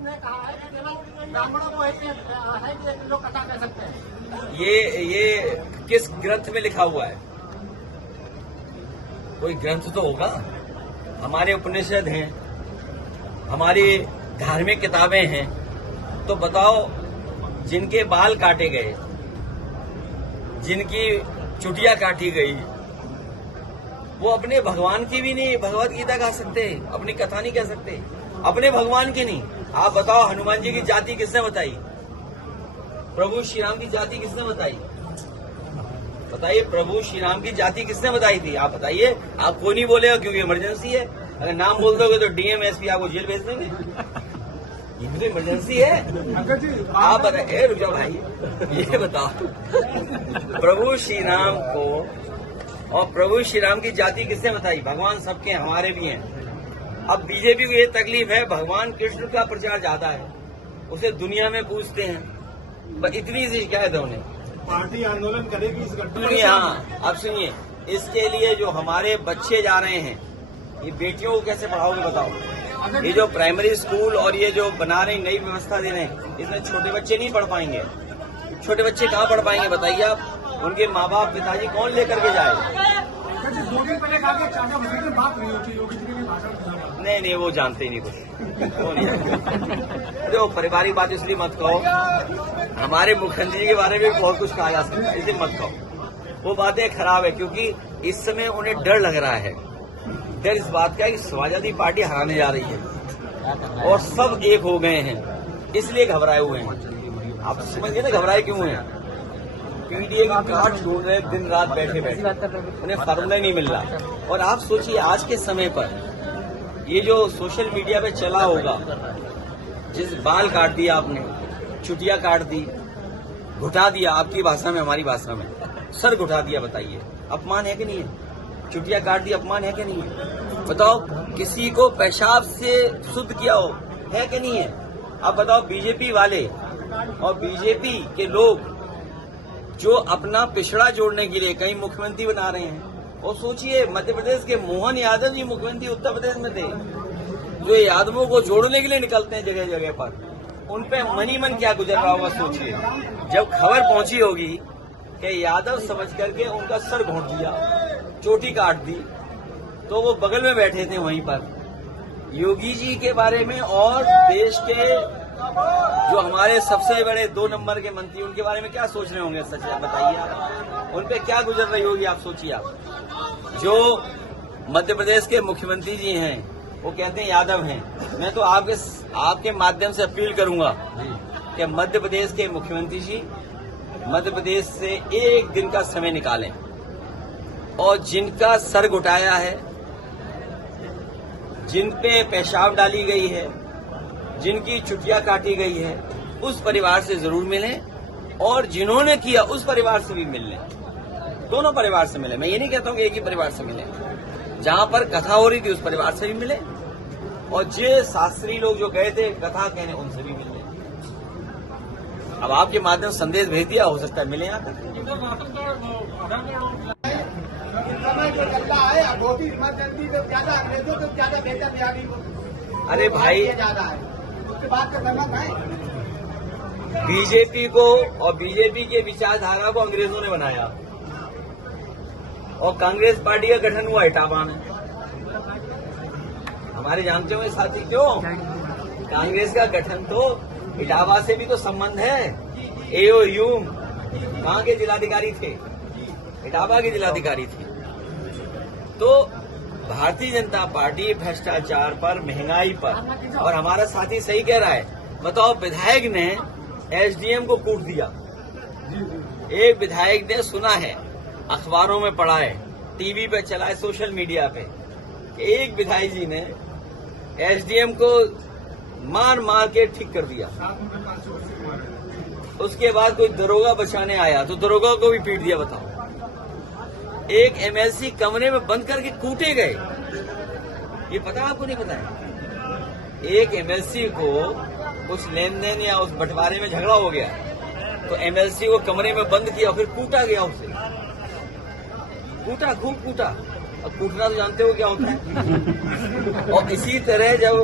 ने कहा है कि केवल ब्राह्मणों को है कि लोग कथा कह सकते हैं। ये किस ग्रंथ में लिखा हुआ है? कोई ग्रंथ तो होगा। हमारे उपनिषद हैं, हमारी धार्मिक किताबें हैं। तो बताओ, जिनके बाल काटे गए, जिनकी चुटिया काटी गई, वो अपने भगवान की भी नहीं भगवत गीता गा सकते, अपनी कथा नहीं कह सकते, अपने भगवान की नहीं। आप बताओ, हनुमान जी की जाति किसने बताई? प्रभु श्री राम की जाति किसने बताई? बताइए, प्रभु श्री राम की जाति किसने बताई थी? आप बताइए। आप कोई नहीं बोलेगा क्योंकि इमरजेंसी है। अगर नाम बोल दोगे तो डीएम एसपी आपको जेल भेज देंगे। ये भी तो इमरजेंसी है। आप बताइए, रुक जाओ भाई, ये बताओ, प्रभु श्री राम को और प्रभु श्री राम की जाति किसने बताई? भगवान सबके, हमारे भी हैं। अब बीजेपी को ये तकलीफ है, भगवान कृष्ण का प्रचार ज्यादा है, उसे दुनिया में पूछते हैं, बस इतनी सी शिकायत है उन्हें। पार्टी आंदोलन करेगी इस घटना? हाँ, अब सुनिए, इसके लिए जो हमारे बच्चे जा रहे हैं, ये बेटियों को कैसे पढ़ाओगे बताओ? ये जो प्राइमरी स्कूल और ये जो बना रहे नई व्यवस्था दे रहे हैं, इसमें छोटे बच्चे नहीं पढ़ पाएंगे। छोटे बच्चे कहाँ पढ़ पाएंगे बताइए आप? उनके माँ बाप पिताजी कौन लेकर के जाए? 2 दिन पहले कहा कि चाचा मुझे तो बात नहीं होती, योगी जी की भाषण। नहीं, वो जानते ही नहीं कुछ, वो नहीं जानते। देखो, पारिवारिक बात इसलिए मत कहो। हमारे मुख्यमंत्री जी के बारे में बहुत कुछ कहा जा सकता है, इसलिए मत कहो। वो बातें खराब है, क्योंकि इस समय उन्हें डर लग रहा है। डर इस बात का कि समाजवादी पार्टी हराने जा रही है और सब एक हो गए हैं, इसलिए घबराए हुए हैं। आप समझ गए ना घबराए क्यों हैं? पीडीए का कार्ड ढूंढ रहे, दिन रात बैठे बैठे, उन्हें फॉर्मूला नहीं मिल रहा। और आप सोचिए, आज के समय पर ये जो सोशल मीडिया पे चला होगा, जिस बाल काट दिया आपने, चुटिया काट दी, घुटा दिया, आपकी भाषा में, हमारी भाषा में सर घुटा दिया, बताइए अपमान है कि नहीं है? चुटिया काट दी, अपमान है कि नहीं है? बताओ, किसी को पेशाब से शुद्ध किया हो, है कि नहीं है? अब बताओ, बीजेपी वाले और बीजेपी के लोग जो अपना पिछड़ा जोड़ने के लिए कई मुख्यमंत्री बना रहे हैं। और सोचिए, मध्य प्रदेश के मोहन यादव जी मुख्यमंत्री उत्तर प्रदेश में थे, जो यादवों को जोड़ने के लिए निकलते हैं जगह जगह पर। उन पे मन ही मन क्या गुजर रहा होगा सोचिए। जब खबर पहुंची होगी कि यादव समझ करके उनका सर घोंट दिया, चोटी काट दी, तो वो बगल में बैठे थे वहीं पर। योगी जी के बारे में और देश के जो हमारे सबसे बड़े 2 नंबर के मंत्री, उनके बारे में क्या सोच रहे होंगे? सच बताइए आप, उन पे क्या गुजर रही होगी? आप सोचिए। आप जो मध्य प्रदेश के मुख्यमंत्री जी हैं, वो कहते हैं यादव हैं। मैं तो आपके माध्यम से अपील करूंगा कि मध्य प्रदेश के मुख्यमंत्री जी मध्य प्रदेश से एक दिन का समय निकालें और जिनका सर घुटाया है, जिन पे पेशाब डाली गई है, जिनकी चुटिया काटी गई है, उस परिवार से जरूर मिलें और जिन्होंने किया उस परिवार से भी मिल लें। दोनों परिवार से मिलें। मैं ये नहीं कहता हूं कि एक ही परिवार से मिलें। जहां पर कथा हो रही थी उस परिवार से भी मिलें और जे शास्त्री लोग जो गए थे कथा कहने, उनसे भी मिल लें। अब आपके माध्यम से संदेश भेज दिया, हो सकता है मिले यहाँ तक। अरे भाई, बीजेपी को और बीजेपी के विचारधारा को अंग्रेजों ने बनाया और कांग्रेस पार्टी का गठन हुआ इटावा में। हमारे जानते हुए साथी, क्यों कांग्रेस का गठन तो इटावा से भी तो संबंध है। एओ यूम कहाँ के जिलाधिकारी थे? इटावा के जिलाधिकारी थे। तो भारतीय जनता पार्टी भ्रष्टाचार पर, महंगाई पर, और हमारा साथी सही कह रहा है। बताओ, विधायक ने एसडीएम को कूट दिया। एक विधायक ने, सुना है, अखबारों में पढ़ा है, टीवी पे चला है, सोशल मीडिया पे, एक विधायक जी ने एसडीएम को मार मार के ठीक कर दिया। उसके बाद कोई दरोगा बचाने आया तो दरोगा को भी पीट दिया। बताओ, एक एमएलसी कमरे में बंद करके कूटे गए। ये पता आपको? नहीं पता है? एक एमएलसी को उस लेन देन या उस बंटवारे में झगड़ा हो गया तो एमएलसी को कमरे में बंद किया, फिर कूटा गया, उसे कूटा, खूब कूटा। अब कूटना तो जानते हो क्या होता है। और इसी तरह जब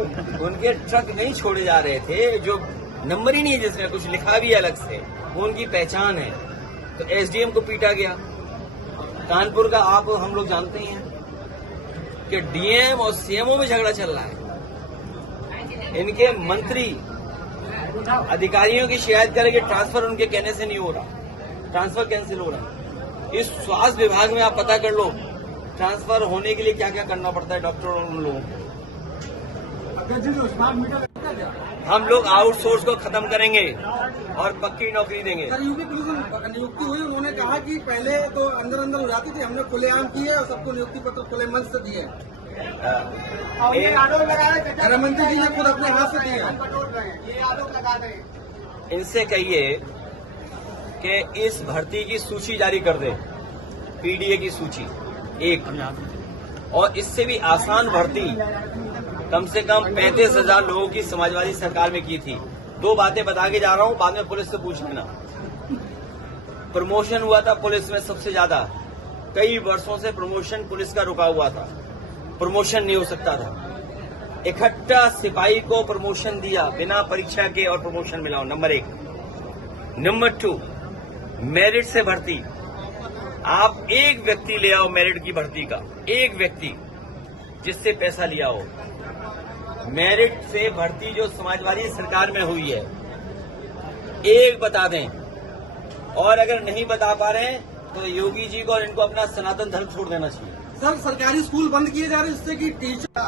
उनके ट्रक नहीं छोड़े जा रहे थे, जो नंबर ही नहीं है जिसमें कुछ लिखा भी अलग से, वो उनकी पहचान है, तो एसडीएम को पीटा गया। कानपुर का आप हम लोग जानते ही हैं कि डीएम और सीएमओ में झगड़ा चल रहा है। इनके मंत्री अधिकारियों की शिकायत करें कि ट्रांसफर उनके कहने से नहीं हो रहा, ट्रांसफर कैंसिल हो रहा है। इस स्वास्थ्य विभाग में आप पता कर लो ट्रांसफर होने के लिए क्या क्या करना पड़ता है डॉक्टरों और उन लोगों को। हम लोग आउटसोर्स को खत्म करेंगे और पक्की नौकरी देंगे। सर, यूपी पुलिस में नियुक्ति हुई, उन्होंने कहा कि पहले तो अंदर अंदर हो जाती थी, हमने खुलेआम की है और सबको नियुक्ति पत्र खुले मन से दिए। गृह मंत्री जी ने खुद अपने हाथ से दिए। ये आरोप लगा रहे हैं। इनसे कहिए कि इस भर्ती की सूची जारी कर दे, पीडीए की सूची एक, और इससे भी आसान भर्ती कम से कम 35,000 लोगों की समाजवादी सरकार में की थी। 2 बातें बता के जा रहा हूं, बाद में पुलिस से पूछ लेना। प्रमोशन हुआ था पुलिस में सबसे ज्यादा, कई वर्षों से प्रमोशन पुलिस का रुका हुआ था, प्रमोशन नहीं हो सकता था। इकट्ठा सिपाही को प्रमोशन दिया बिना परीक्षा के और प्रमोशन मिला, नंबर 1। नंबर 2, मेरिट से भर्ती। आप एक व्यक्ति ले आओ मेरिट की भर्ती का, एक व्यक्ति जिससे पैसा लिया हो। मेरिट से भर्ती जो समाजवादी सरकार में हुई है, एक बता दें, और अगर नहीं बता पा रहे हैं तो योगी जी को और इनको अपना सनातन धर्म छोड़ देना चाहिए। सर, सरकारी स्कूल बंद किए जा रहे हैं जिससे कि टीचर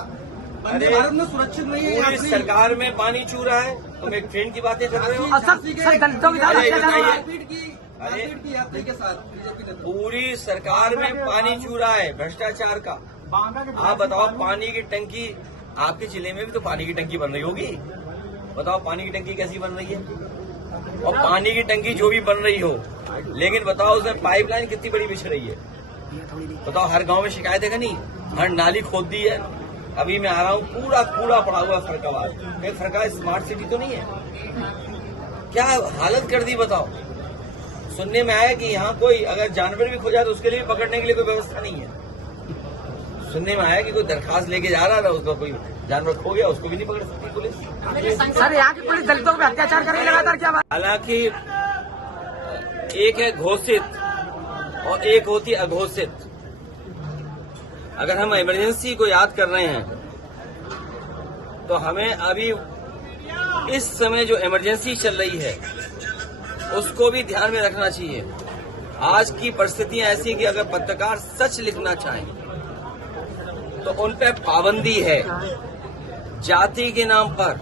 वंदे भारत में सुरक्षित नहीं है। पूरी सरकार में पानी चू रहा है, तुम एक ट्रेन की बातें कर रहे हो। मारपीट की यात्री के साथ बीजेपी ने पूरी सरकार में पानी चू रहा है भ्रष्टाचार का। आप बताओ, पानी की टंकी आपके जिले में भी तो पानी की टंकी बन रही होगी, बताओ पानी की टंकी कैसी बन रही है? और पानी की टंकी जो भी बन रही हो, लेकिन बताओ उसमें पाइपलाइन कितनी बड़ी बिछ रही है। बताओ, हर गांव में शिकायत है कि नहीं? हर नाली खोद दी है। अभी मैं आ रहा हूँ, पूरा कूड़ा पड़ा हुआ है फरकाबाद। एक फरका स्मार्ट सिटी तो नहीं है? क्या हालत कर दी बताओ। सुनने में आया कि यहाँ कोई अगर जानवर भी खो जाए तो उसके लिए पकड़ने के लिए कोई व्यवस्था नहीं है। सुनने में आया कि कोई दरखास्त लेके जा रहा था, उसका कोई जानवर खो गया, उसको भी नहीं पकड़ सकती पुलिस। सर, यहाँ की पुलिस दलितों पे अत्याचार कर रही है लगातार, क्या बात? हालांकि एक है घोषित और एक होती अघोषित। अगर हम इमरजेंसी को याद कर रहे हैं तो हमें अभी इस समय जो इमरजेंसी चल रही है उसको भी ध्यान में रखना चाहिए। आज की परिस्थितियां ऐसी कि अगर पत्रकार सच लिखना चाहें तो उन पे पाबंदी है। जाति के नाम पर,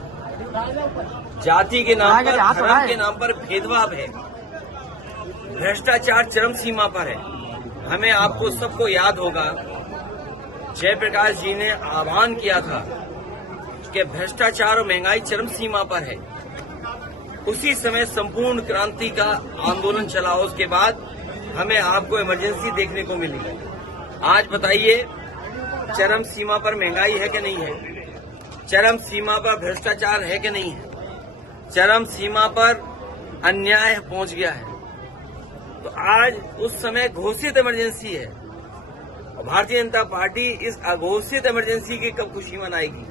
धर्म के नाम पर भेदभाव है, भ्रष्टाचार चरम सीमा पर है। हमें आपको सबको याद होगा, जयप्रकाश जी ने आह्वान किया था कि भ्रष्टाचार और महंगाई चरम सीमा पर है। उसी समय संपूर्ण क्रांति का आंदोलन चला, उसके बाद हमें आपको इमरजेंसी देखने को मिली। आज बताइए, चरम सीमा पर महंगाई है कि नहीं है? चरम सीमा पर भ्रष्टाचार है कि नहीं है? चरम सीमा पर अन्याय पहुंच गया है। तो आज उस समय घोषित इमरजेंसी है और भारतीय जनता पार्टी इस अघोषित इमरजेंसी की कब खुशी मनाएगी?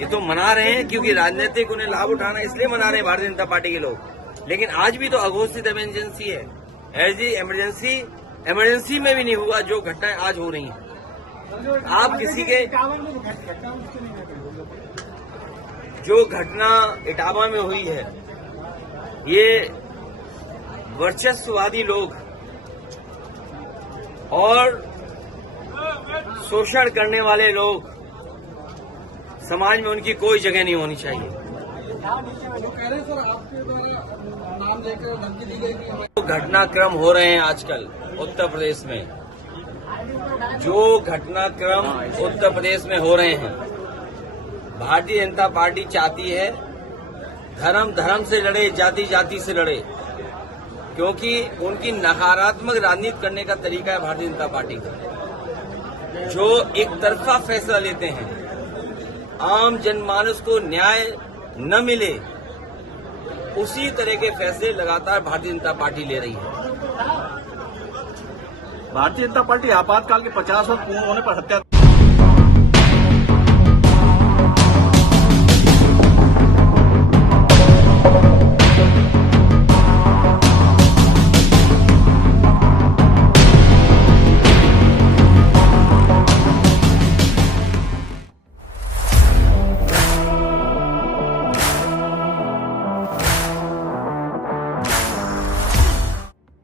ये तो मना रहे हैं क्योंकि राजनीतिक उन्हें लाभ उठाना, इसलिए मना रहे हैं भारतीय जनता पार्टी के लोग। लेकिन आज भी तो अघोषित इमरजेंसी है। ऐसी इमरजेंसी में भी नहीं हुआ जो घटनाएं आज हो रही हैं। आप किसी के जो घटना इटावा में हुई है, ये वर्चस्ववादी लोग और शोषण करने वाले लोग, समाज में उनकी कोई जगह नहीं होनी चाहिए। वो कह रहे हैं सर, आपके द्वारा नाम लेकर धमकी दी गई कि घटनाक्रम हो रहे हैं आजकल उत्तर प्रदेश में, जो घटनाक्रम उत्तर प्रदेश में हो रहे हैं, भारतीय जनता पार्टी चाहती है धर्म से लड़े, जाति से लड़े, क्योंकि उनकी नकारात्मक राजनीति करने का तरीका है भारतीय जनता पार्टी का, जो एक तरफा फैसला लेते हैं। आम जनमानस को न्याय न मिले, उसी तरह के फैसले लगातार भारतीय जनता पार्टी ले रही है। भारतीय जनता पार्टी आपातकाल के 50 वर्ष पूर्ण होने पर हत्या